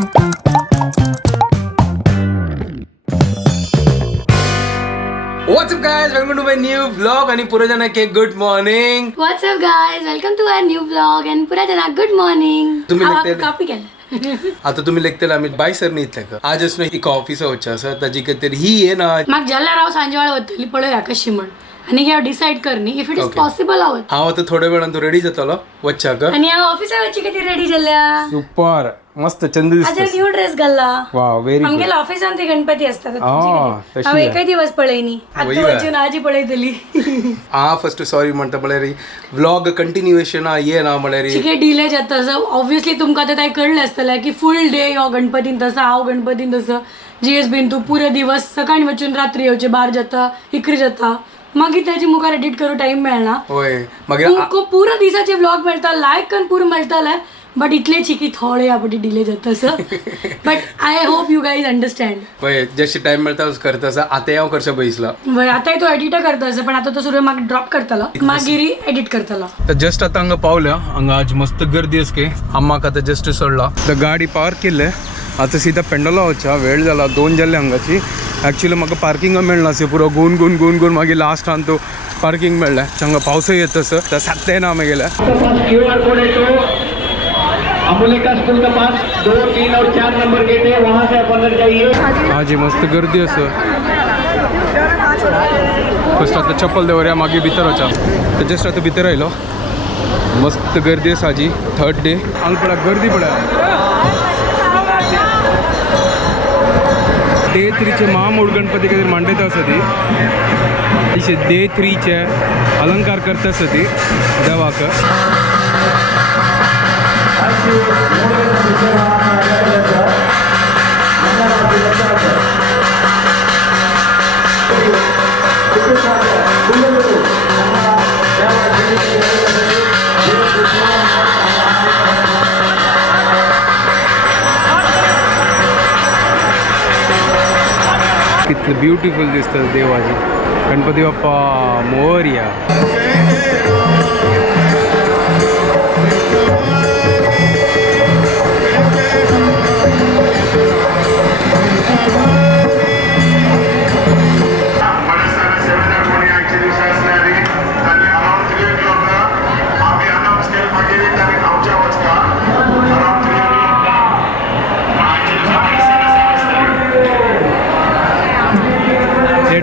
What's up guys, welcome to my new vlog आणि पुराजना के good morning. What's up guys, welcome to our new vlog and पुराजना good morning. तुम्ही आवाज लगते कॉपी केला. आता तुम्ही लेखते आम्ही बाय सर नी इतले आज असं एक ऑफिस वच्चा सर ताजी कितेरी ही आहे ना म्हाका जेल्ल्या राव सांजे वेळा वतली पळया कशी म्हण आणि हे डिसाइड करनी if it is Okay. Possible आवत हांव आता थोड्या वेळान तू रेडी जातलो वच्चाक. आणि हांव ऑफिसा वयची किती रेडी जाल्ल्या सुपर मस्त चंद आज दिसत. न्यू ड्रेस घालला. Wow very good. आमगेला ऑफिसान ते गणपती असतात तशी हांव आहे. एकय दिवस पळयनी आता वही आहे. वचून आजी पळयतली. हा फर्स्ट सॉरी म्हणता म्हळ्यार व्लॉग कंटिन्युएशन ये ना म्हळ्यार चिके डिले जाता असं ऑब्विसली तुमकां आता काय कळलं असतलें की फुल डे हो गणपतीन तसा हांव गणपतीन तसं जीएसबीन तू पुरे दिवस सकाळी वचून रात्री येवचे बार जाता इकरी जाता मागीर त्याची मुखार एडिट करू टाइम मेळना. होय मागीर तुमकां पुरो दिसाचे व्लॉग मेळटा लायक करून पुरो मेळटले बट इतले चिकी थोडे ह्या पटी डिले जाता असं but I hope you guys understand. होय जशी टाइम मेळटा करता आसा आता हांव करचो बसला. आता तो एडिट करता असं पण आता तो सुरू म्हाका ड्रॉप करतलो मागीर एडिट करतलो. तर जस्ट आता हांगा पावल्या हांगा आज मस्त गर्दी असके आम्हाक आता जस्ट सोडला तर गाडी पार्क केले आता सीधा पेंडोला वच्चा वेळ जाला 2 जाल्ले हांगाची. ॲक्च्युली म्हाका पार्किंग मेळना से पुरो गुण गुण गुण गुण मागीर लास्ट आन तो पार्किंग मेळ्ळें हांगा पावसय येत तसं तर सात्ते ना आमी गेले. क्यूआर कोड है तो अमूलिका स्कूल के पास 2, 3 और 4 नंबर गेट है, वहाँ से आप अंदर जाइए. आजी मस्त गर्दी असं फस्ट आता चप्पल दवरया मागीर भितर वचा तर जस्ट आता भितर आयलो मस्त गर्दी आसा आजी 3rd डे हांगा पळय गर्दी पळय. डे 3चे महामूळ गणपती खातीर मांडयता आसा ती तिचे डे 3चे अलंकार करता आसा ती देवाक. कितलं ब्युटिफुल दिसतं देवाजी. गणपती बाप्पा मोरया.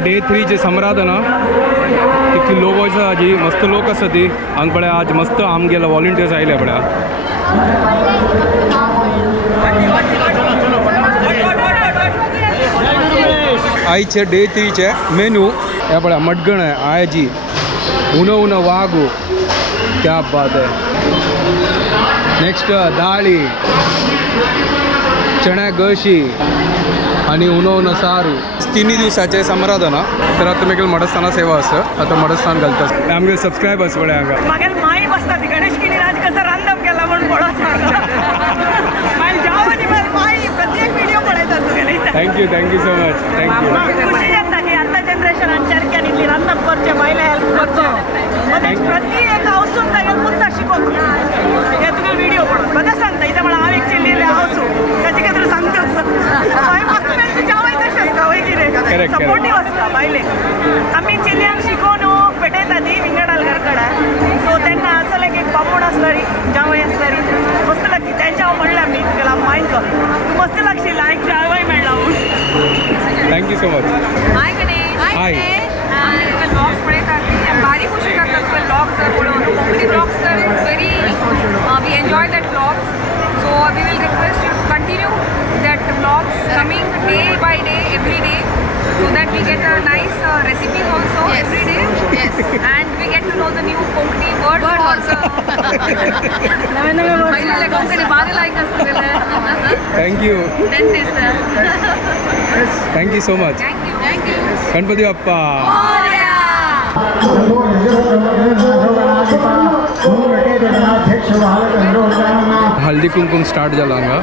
डे 3चे सम्राट ना कितली लोक वयसा आजी मस्त लोक आसा ती हांगा पळय आज मस्त आमगेला वॉलंटियर्स आयले पळय. आईचे डे 3चे मेनू हे पळय मटगण आहे आयजी उनो उनो वागू क्या बात है. नेक्स्ट दाळी चण्या गशी आणि उनो उनो सारू 3 दिवसाचे समाराधना तर आता मेकल मडस्थाना सेवा असं आता मडस्थान घालतात आमगे सबस्क्रायबर्स पळय हांगा मागेल माई बसता ती गणेश किनी राज कसा रांधप केला म्हणून पळत मागेल जावनी माई प्रत्येक व्हिडिओ पळयतात तुगेले. Thank you so much thank you. खुशी जाता की आता जनरेशनान चरक्यानी रांधप करचे बायला हेल्प करतो प्रत्येक वस्तून तागेल मुद्दा शिकोवप हे तुगे व्हिडिओ पळोवन बरें सांगता इथे मला हांव एक चिल्ली हावसू ताचे खातीर सांगता मागीर म्हाका जावय तशें आसता वय कितें सपोर्टीव आसता बायले. आमी चिल्यांक शिकोवन पेटयता ती विंगडालकर कडेन सो तेन्ना असं लायक एक बाबूड आसतली जावय आसतली मस्त लागली त्यांच्या हांव म्हणल्यार न्ही तुगेला मायंक तूं मस्त लागशिल्ला एक जावय मेळ्ळा म्हणून. Thank you so much. Hi Ganesh. Hi. आम्ही तुमचे ब्लॉग्स पळयतात आनी भारी खुशी जाता तुमचे ब्लॉग्स पळोवन. कोंकणी ब्लॉग्स तर it's very we enjoy that blogs so we will request you to continue that blogs coming day by day every day so that we get a nice recipes also every day. Yes. And we get to know the new Konkani words also. नवे word पहिले कोंकणी भारी लायक असतले. Thank you Dentist. Thank you so much. Thank you. Ganpati Bappa. Haldi Kumkum start झाला हांगा.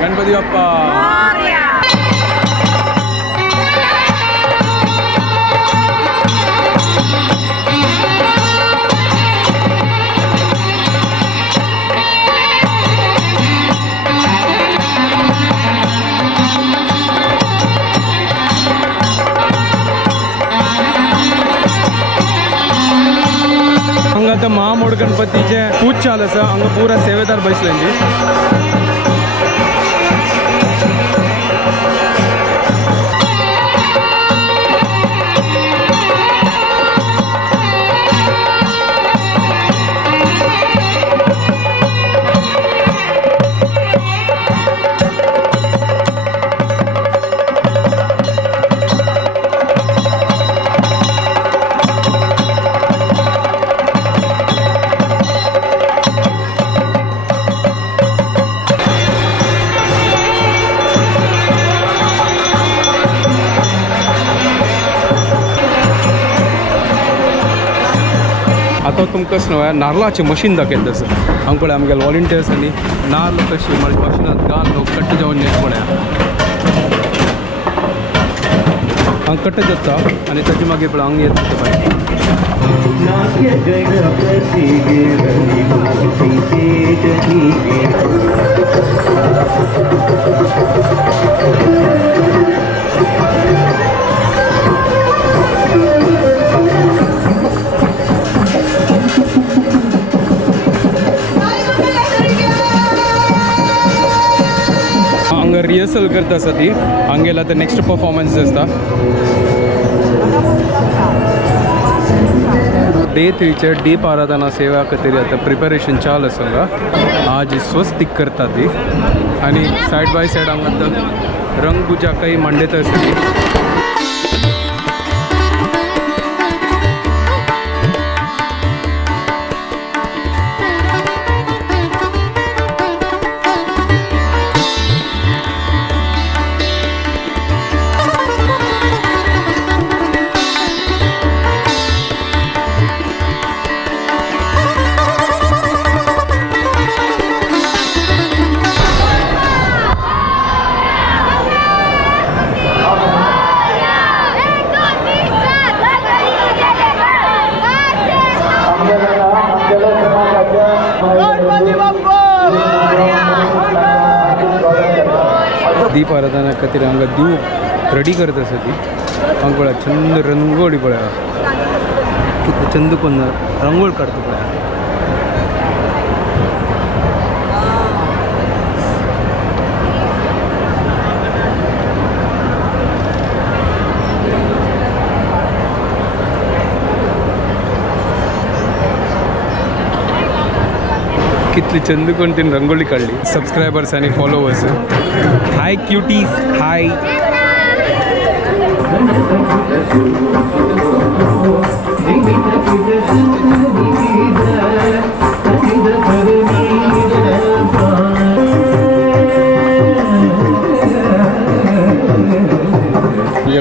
गणपती बाप्पा. इथं महामोड गणपतीचे पूज चाल आसा हांगा पुरा सेवेदार बसलेली. आता तुमकां न्हय नारळाचें मशीन दाखयता तसं हांगा पळय आमगेले वॉलंटियर्स आनी नारळ कशी मशिनांत घाल लोक कट्ट जावन येत पळय हांगा कट्ट जाता आनी ताचे मागीर पळय हांगा येता भायर. हांगा रिहर्सल करता आसा ती हांगेला आतां नेक्स्ट परफॉर्मन्स आसता. डे 3चे डीप आराधना सेवा खातीर आतां प्रिपरेशन चाल आसा हांगा. आज स्वस्तिक करता ती आनी सायड बाय सायड हांगा आतां रंगपुजा काही मांडयता आसा ती. दीप आराधना खातीर हांगा दिवप रेडी करता आसा ती हांगा पळय चंद रंगोळी पळय कितले चंद कोन्न रंगोळ काडटा पळय. कितली चंद कोण तीन रंगोळी काढली. सबस्क्रायबर्स आणि फॉलोवर्स हाय क्यूटीज हाय.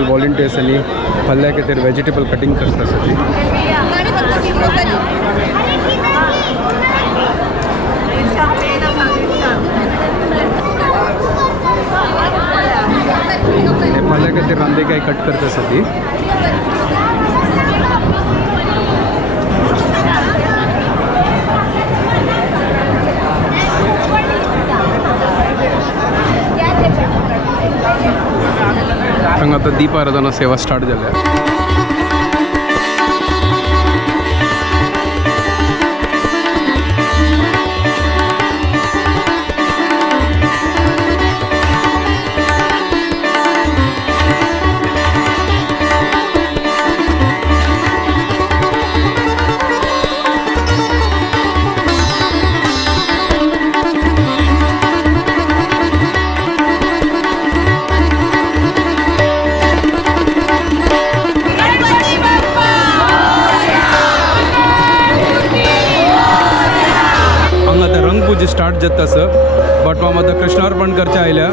वॉलंटियर्स आणि फाल्यां खातीर वेजिटेबल कटिंग करता आसा ती. फाल्यां खातीर रांदेकाय कट करता आसा ती. हांगा आतां दीप आराधना सेवा स्टार्ट जाल्या. रंगपूजा स्टार्ट जाता आसा बटवाम आतां कृष्णार्पण करचे आयल्या.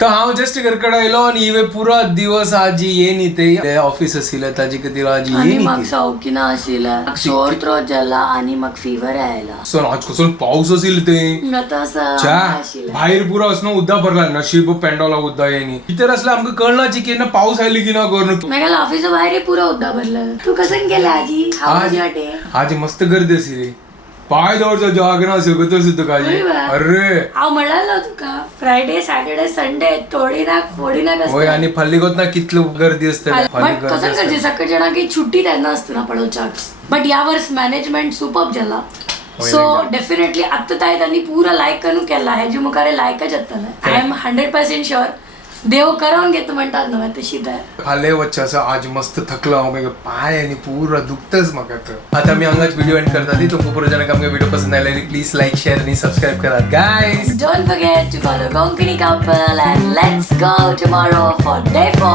तर हांव जे ರೆಸ್ಟ್ ಕರ್ಕಡ ಇಲ್ಲೋ ನೀವೇ ಪೂರಾ ದಿವಸ ಆಜಿ ಏನಿತೆ ऑफिस असेल ताजी कधी आजी आणि मग येनिते सौकी ना आशिला सोर थ्रोट झाला आणि मग फिवर यायला सर आज कसं पाऊस असेल ते आता असं च्या आशिला बाहेर पुरा असणं उद्दा भरला नशीब पेंडॉला उद्दा येणी इतर असलं आमका कळणाची की ना पाऊस आली की ना करणं मला ऑफिस बाहेर पुरा उद्दा भरलं तू कसं केलं आजी आज वाटे आज मस्त गर्दी असेल पाय दवरचा जागना सगळं सुद्धा काजी अरे वा. अरे हा म्हणालो तुका फ्रायडे सॅटर्डे संडे फोडी ना होय आणि फल्लीगोत ना कितलं गर्दी असते बट कसं करते सकाळी जणा की छुट्टी त्यांना असतो ना पडवच्या बट यावर्स मॅनेजमेंट सुपर झाला सो डेफिनेटली आता ताई त्यांनी पुरा लाईक करून केला ह्याची मुखारे लायकच येतं आय एम 100% शुअर देव करून घेतो म्हणतात ना तशी तर खाले वच्चा असं आज मस्त थकलो मग पाय आणि पूर्ण दुखतच मग आता मी अंगाच व्हिडिओ एंड करता ती तुमको पूरा जण का व्हिडिओ पसंद आला प्लीज लाईक शेअर आणि सबस्क्राईब करा guys Don't forget to follow Konkani couple and let's go tomorrow for day 4